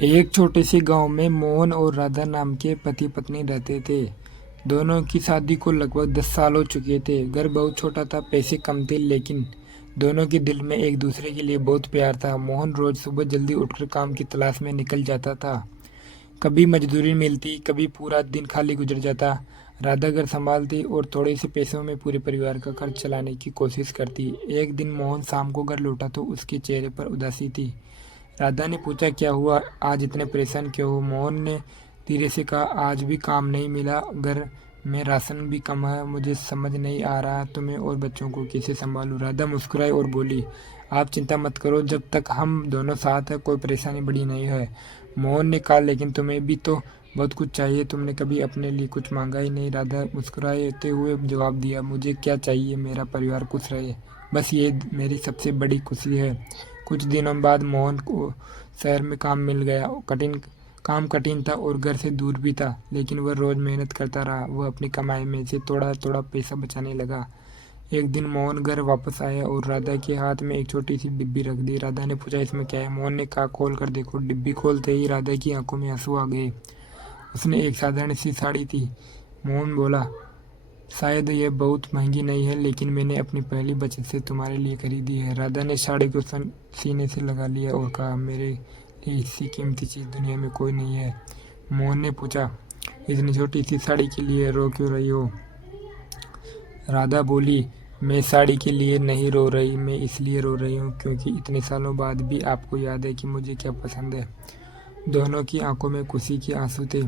एक छोटे से गांव में मोहन और राधा नाम के पति पत्नी रहते थे। दोनों की शादी को लगभग 10 साल हो चुके थे। घर बहुत छोटा था, पैसे कम थे, लेकिन दोनों के दिल में एक दूसरे के लिए बहुत प्यार था। मोहन रोज सुबह जल्दी उठकर काम की तलाश में निकल जाता था। कभी मजदूरी मिलती, कभी पूरा दिन खाली गुजर जाता। राधा घर संभालती और थोड़े से पैसों में पूरे परिवार का खर्च चलाने की कोशिश करती। एक दिन मोहन शाम को घर लौटा तो उसके चेहरे पर उदासी थी। राधा ने पूछा, क्या हुआ, आज इतने परेशान क्यों हो? मोहन ने धीरे से कहा, आज भी काम नहीं मिला, घर में राशन भी कम है, मुझे समझ नहीं आ रहा तुम्हें और बच्चों को कैसे संभालूं। राधा मुस्कुराई और बोली, आप चिंता मत करो, जब तक हम दोनों साथ हैं कोई परेशानी बड़ी नहीं है। मोहन ने कहा, लेकिन तुम्हें भी तो बहुत कुछ चाहिए, तुमने कभी अपने लिए कुछ मांगा ही नहीं। राधा मुस्कुराते हुए जवाब दिया, मुझे क्या चाहिए, मेरा परिवार खुश रहे, बस ये मेरी सबसे बड़ी खुशी है। कुछ दिनों बाद मोहन को शहर में काम मिल गया। काम कठिन था और घर से दूर भी था, लेकिन वह रोज मेहनत करता रहा। वह अपनी कमाई में से थोड़ा थोड़ा पैसा बचाने लगा। एक दिन मोहन घर वापस आया और राधा के हाथ में एक छोटी सी डिब्बी रख दी। राधा ने पूछा, इसमें क्या है? मोहन ने कहा, खोल कर देखो। डिब्बी खोलते ही राधा की आंखों में आंसू आ गए। उसने एक साधारण सी साड़ी थी। मोहन बोला, शायद ये बहुत महंगी नहीं है, लेकिन मैंने अपनी पहली बचत से तुम्हारे लिए खरीदी है। राधा ने साड़ी को सीने से लगा लिया और कहा, मेरे लिए इससे कीमती चीज़ दुनिया में कोई नहीं है। मोहन ने पूछा, इतनी छोटी सी साड़ी के लिए रो क्यों रही हो? राधा बोली, मैं साड़ी के लिए नहीं रो रही, मैं इसलिए रो रही हूँ क्योंकि इतने सालों बाद भी आपको याद है कि मुझे क्या पसंद है। दोनों की आंखों में खुशी के आंसू थे।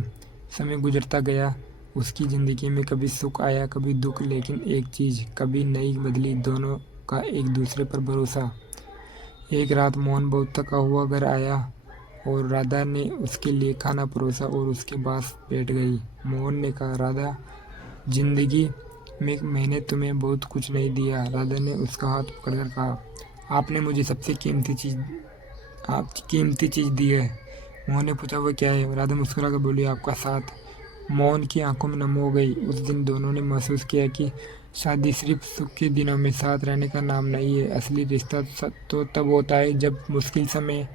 समय गुजरता गया। उसकी ज़िंदगी में कभी सुख आया, कभी दुख, लेकिन एक चीज़ कभी नहीं बदली, दोनों का एक दूसरे पर भरोसा। एक रात मोहन बहुत थका हुआ घर आया और राधा ने उसके लिए खाना परोसा और उसके पास बैठ गई। मोहन ने कहा, राधा, जिंदगी में मैंने तुम्हें बहुत कुछ नहीं दिया। राधा ने उसका हाथ पकड़कर कहा, आपने मुझे सबसे कीमती चीज़ दी है। मोहन ने पूछा, वो क्या है? राधा मुस्कुरा कर बोली, आपका साथ। मोहन की आंखों में नम हो गई। उस दिन दोनों ने महसूस किया कि शादी सिर्फ सुख के दिनों में साथ रहने का नाम नहीं है। असली रिश्ता तो तब होता है जब मुश्किल समय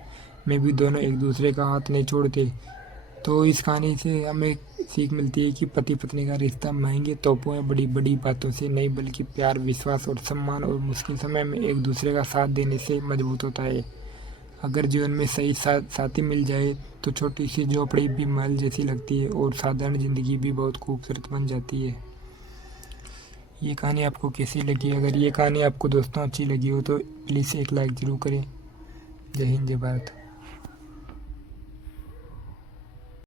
में भी दोनों एक दूसरे का हाथ नहीं छोड़ते। तो इस कहानी से हमें सीख मिलती है कि पति पत्नी का रिश्ता महंगे तोहफों या बड़ी बड़ी बातों से नहीं, बल्कि प्यार, विश्वास और सम्मान और मुश्किल समय में एक दूसरे का साथ देने से मजबूत होता है। अगर जीवन में सही साथी मिल जाए तो छोटी सी झोपड़ी भी महल जैसी लगती है और साधारण ज़िंदगी भी बहुत खूबसूरत बन जाती है। ये कहानी आपको कैसी लगी? अगर ये कहानी आपको दोस्तों अच्छी लगी हो तो प्लीज़ एक लाइक ज़रूर करें। जय हिंद, जय भारत।